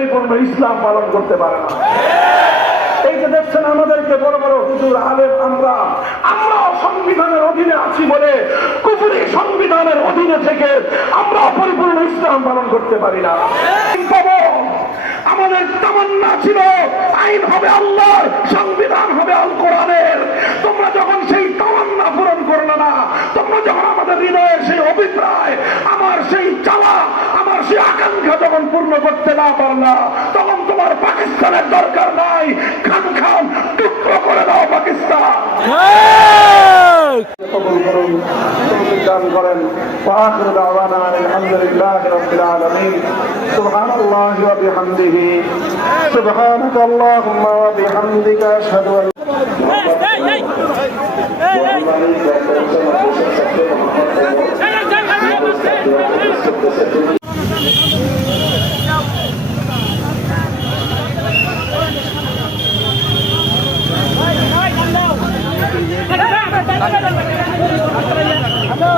পরিপূর্ণ ইসলাম পালন করতে পারে না। এই যে দেখছেন আমাদেরকে বড় বড় হুজুর আলেম, আমরাও সংবিধানের অধীনে আছি বলে কুফরি সংবিধানের অধীনে থেকে আমরা পরিপূর্ণ ইসলাম পালন করতে পারি না। আমাদের তামান্না ছিল আইন হবে আল্লাহর, সংবিধান হবে আল কোরআনের। তোমরা যখন সেই তামান্না পূরণ করলে না, তোমরা যখন আমাদের হৃদয়ের সেই অভিপ্রায়, আমার সেই চাওয়া, আমার সেই আকাঙ্ক্ষা যখন পূর্ণ করতে না পারলা, তখন তোমার পাকিস্তানের দরকার নাই। খান খান টুকরো করে দাও পাকিস্তান। কবুল করুন, তৌফিক দান করেন। ওয়া আখিরু দাওয়ানা আলহামদুলিল্লাহি রাব্বিল আলামিন। সুবহানাল্লাহি ওয়া বিহামদিহি, সুবহানাকা আল্লাহুম্মা ওয়া বিহামদিকা আশহাদু আন Hello.